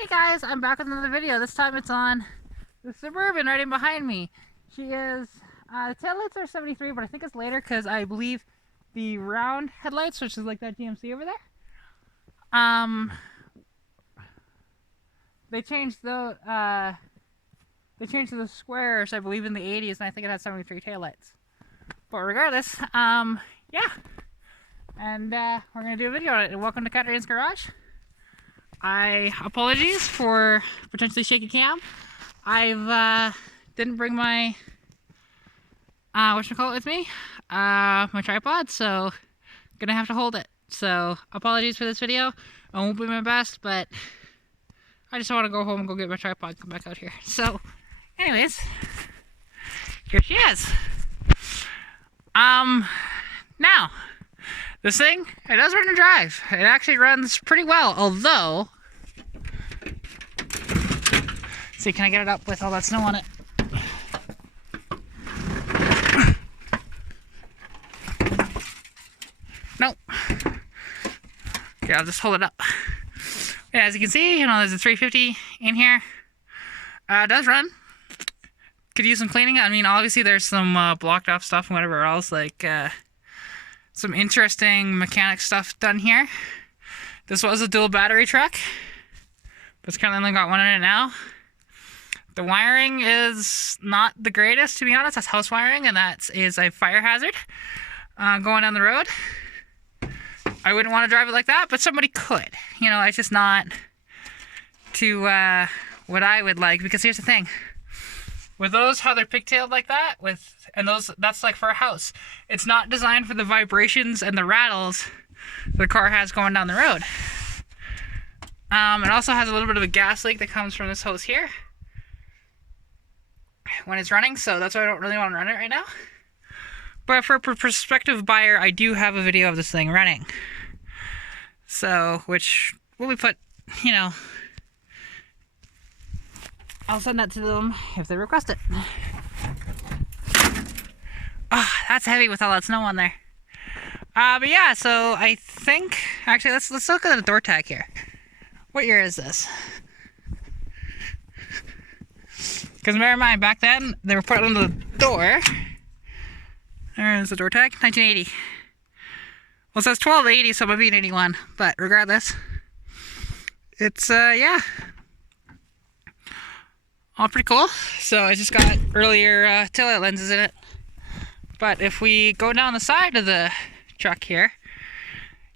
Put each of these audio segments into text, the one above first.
Hey guys, I'm back with another video. This time it's on the Suburban right in behind me. She is, the taillights are 73, but I think it's later because I believe the round headlights, which is like that GMC over there, they changed the squares, I believe, in the 80s, and I think it had 73 taillights. But regardless, yeah. And we're going to do a video on it. Welcome to K20's Garage. Apologies for potentially shaky cam. I've didn't bring my whatchamacallit with me, my tripod, so gonna have to hold it. So apologies for this video. I won't be my best, but I just want to go home and go get my tripod, come back out here. So anyways, here she is. Now this thing, it does run and drive. It actually runs pretty well, although... See, can I get it up with all that snow on it? Nope. Okay, I'll just hold it up. Yeah, as you can see, there's a 350 in here. It does run. Could use some cleaning. I mean, obviously there's some blocked off stuff and whatever else, like... some interesting mechanic stuff done here. This was a dual battery truck, but it's currently only got one in it now. The wiring is not the greatest, to be honest. That's house wiring, and that is a fire hazard going down the road. I wouldn't want to drive it like that, but somebody could. It's just not to what I would like, because here's the thing. With those, how they're pigtailed like that, that's like for a house. It's not designed for the vibrations and the rattles the car has going down the road. It also has a little bit of a gas leak that comes from this hose here when it's running, so that's why I don't really want to run it right now. But for a prospective buyer, I do have a video of this thing running. So, which will be put, I'll send that to them if they request it. Oh, that's heavy with all that snow on there. But yeah, so I think, actually, let's look at the door tag here. What year is this? Because bear in mind, back then, they were put on the door. There's the door tag, 1980. Well, it says 1280, so it might be an 81, but regardless, it's, yeah. All pretty cool. So I just got earlier taillight lenses in it. But if we go down the side of the truck here,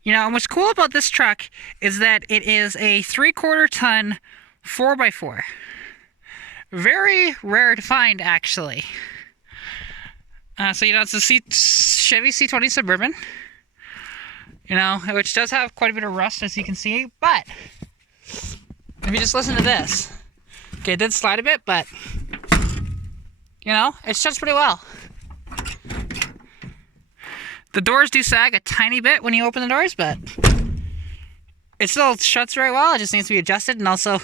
what's cool about this truck is that it is a 3/4 ton 4x4. Very rare to find, actually. So it's a Chevy k20 Suburban, which does have quite a bit of rust, as you can see. But if you just listen to this, okay, it did slide a bit, but it shuts pretty well. The doors do sag a tiny bit when you open the doors, but it still shuts very well. It just needs to be adjusted, and also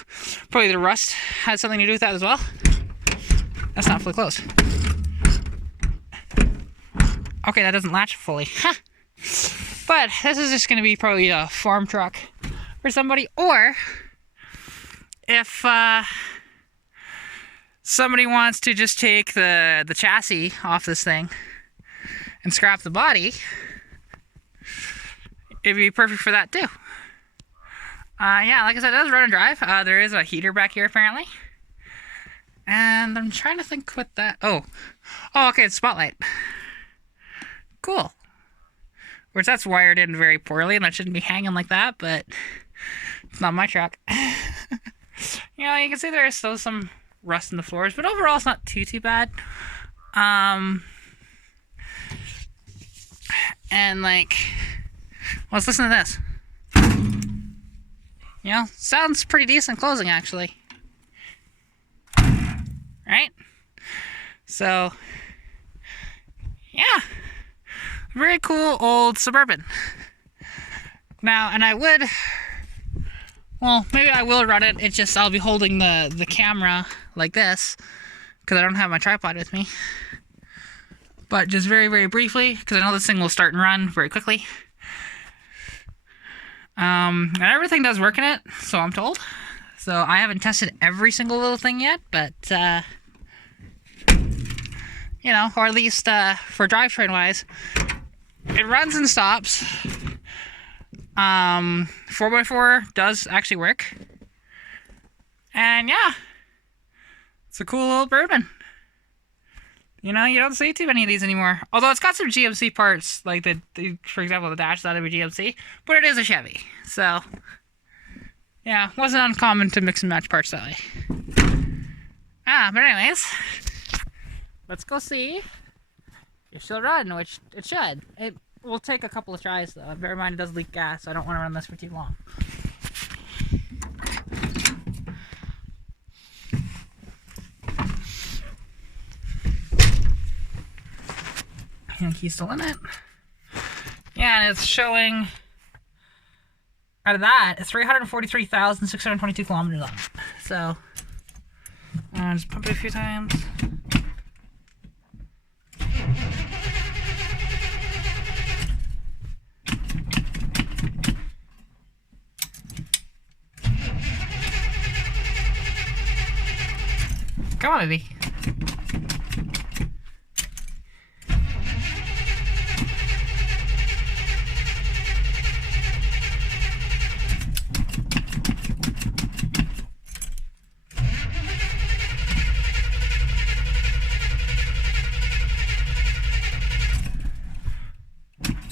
probably the rust has something to do with that as well. That's not fully closed. Okay, that doesn't latch fully. But this is just going to be probably a farm truck for somebody, or if somebody wants to just take the chassis off this thing and scrap the body, it'd be perfect for that too. Yeah, like I said, it does run and drive. There is a heater back here apparently. And I'm trying to think what that... Oh, okay, it's spotlight. Cool. Which that's wired in very poorly, and that shouldn't be hanging like that, but it's not my truck. You can see there's still some rust in the floors, but overall it's not too bad. And let's listen to this. Sounds pretty decent closing, actually. Right? So, yeah. Very cool old Suburban. Now, and maybe I will run it. It's just I'll be holding the camera like this because I don't have my tripod with me. But just very, very briefly, because I know this thing will start and run very quickly. And everything does work in it, so I'm told. So I haven't tested every single little thing yet, but you know, or at least for drivetrain wise, it runs and stops. 4x4 does actually work. And yeah, it's a cool little bourbon. You know, you don't see too many of these anymore. Although it's got some GMC parts, like for example, the dash is out of a GMC, but it is a Chevy. So yeah, wasn't uncommon to mix and match parts that way. But anyways, let's go see if she'll run, which it should. It will take a couple of tries though. Bear in mind it does leak gas, so I don't want to run this for too long. And he's still in it. Yeah, and it's showing out of that, it's 343,622 kilometers on it. So just pump it a few times. Come on, baby.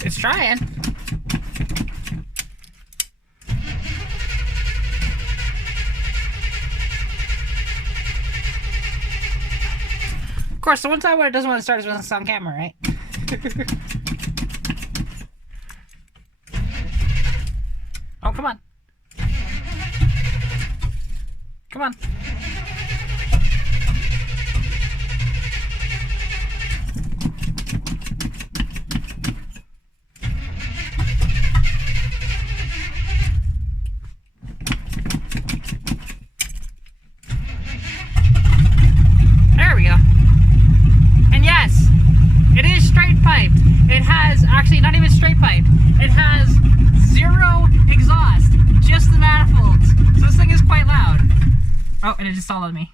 It's trying. Of course, the one time when it doesn't want to start is when it's on camera, right? Oh, come on. Come on. There we go. And yes, it is straight piped. It has, actually not even straight piped. It has zero exhaust, just the manifolds. So this thing is quite loud. Oh, and it just stalled on me.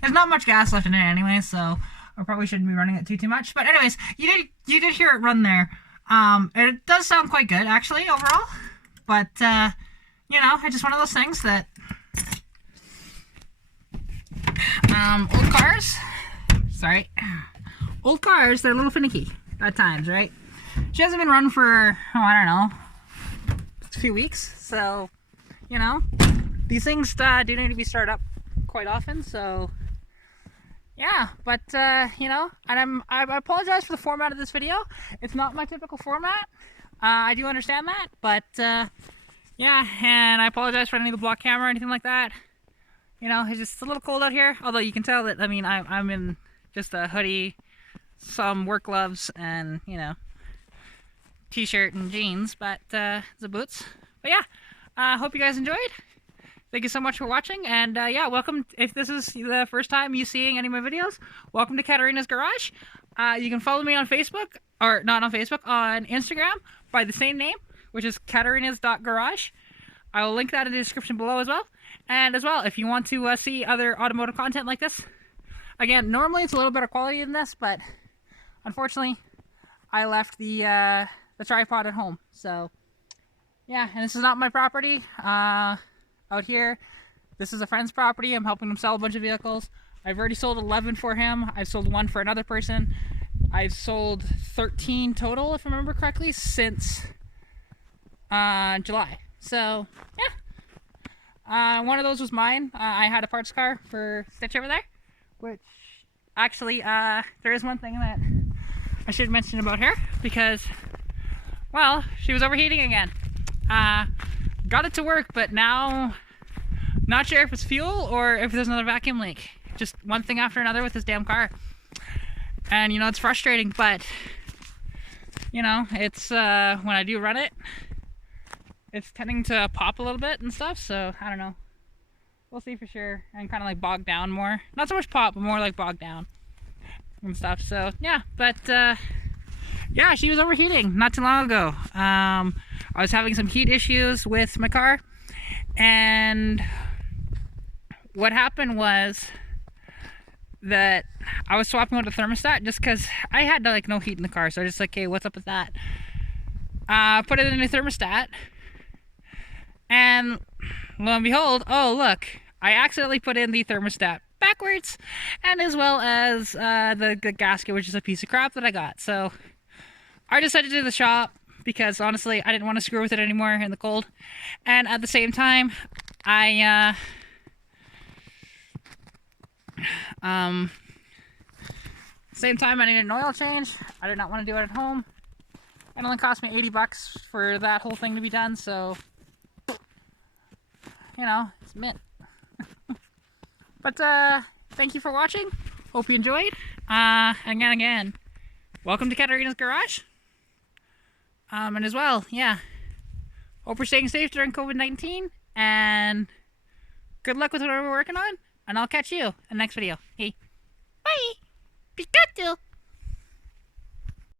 There's not much gas left in it anyway, so I probably shouldn't be running it too much. But anyways, you did hear it run there. It does sound quite good actually overall. But you know, it's just one of those things that old cars, they're a little finicky at times, right? She hasn't been run for, oh, I don't know, a few weeks, so, you know, these things do need to be started up quite often, so, yeah, but, you know, and I apologize for the format of this video. It's not my typical format. I do understand that, but, yeah, and I apologize for any of the block camera or anything like that. You know, it's just a little cold out here, although you can tell that, I mean, I'm in just a hoodie, some work gloves, and, you know, t-shirt and jeans, but, the boots. But yeah, I hope you guys enjoyed. Thank you so much for watching, and, yeah, welcome, if this is the first time you seeing any of my videos, welcome to Katarina's Garage. You can follow me on Facebook, or not on Facebook, on Instagram, by the same name, which is katarinas.garage. I will link that in the description below as well. And as well, if you want to see other automotive content like this, again, normally it's a little better quality than this, but unfortunately, I left the tripod at home. So, yeah, and this is not my property. Out here, this is a friend's property. I'm helping him sell a bunch of vehicles. I've already sold 11 for him. I've sold 1 for another person. I've sold 13 total, if I remember correctly, since July. So, yeah. One of those was mine. I had a parts car for Stitch over there, which actually, there is one thing that I should mention about her, because, well, she was overheating again. Got it to work, but now, not sure if it's fuel or if there's another vacuum leak. Just one thing after another with this damn car. And, you know, it's frustrating, but, you know, it's, when I do run it, it's tending to pop a little bit and stuff, so I don't know. We'll see for sure. And kind of like bog down more. Not so much pop, but more like bog down and stuff. So yeah, but Yeah, she was overheating not too long ago. I was having some heat issues with my car, and what happened was that I was swapping out the thermostat just because I had like no heat in the car, so I was just like, hey, what's up with that? Put it in the thermostat, and lo and behold, oh look, I accidentally put in the thermostat backwards, and as well as the gasket, which is a piece of crap that I got. So I decided to do the shop because honestly I didn't want to screw with it anymore in the cold, and at the same time I needed an oil change. I did not want to do it at home. It only cost me $80 for that whole thing to be done, so you know, it's mint. But thank you for watching. Hope you enjoyed. Again, welcome to Katarina's Garage. And as well, yeah, hope we're staying safe during COVID-19, and good luck with whatever we're working on, and I'll catch you in the next video. Hey, bye! Pikachu!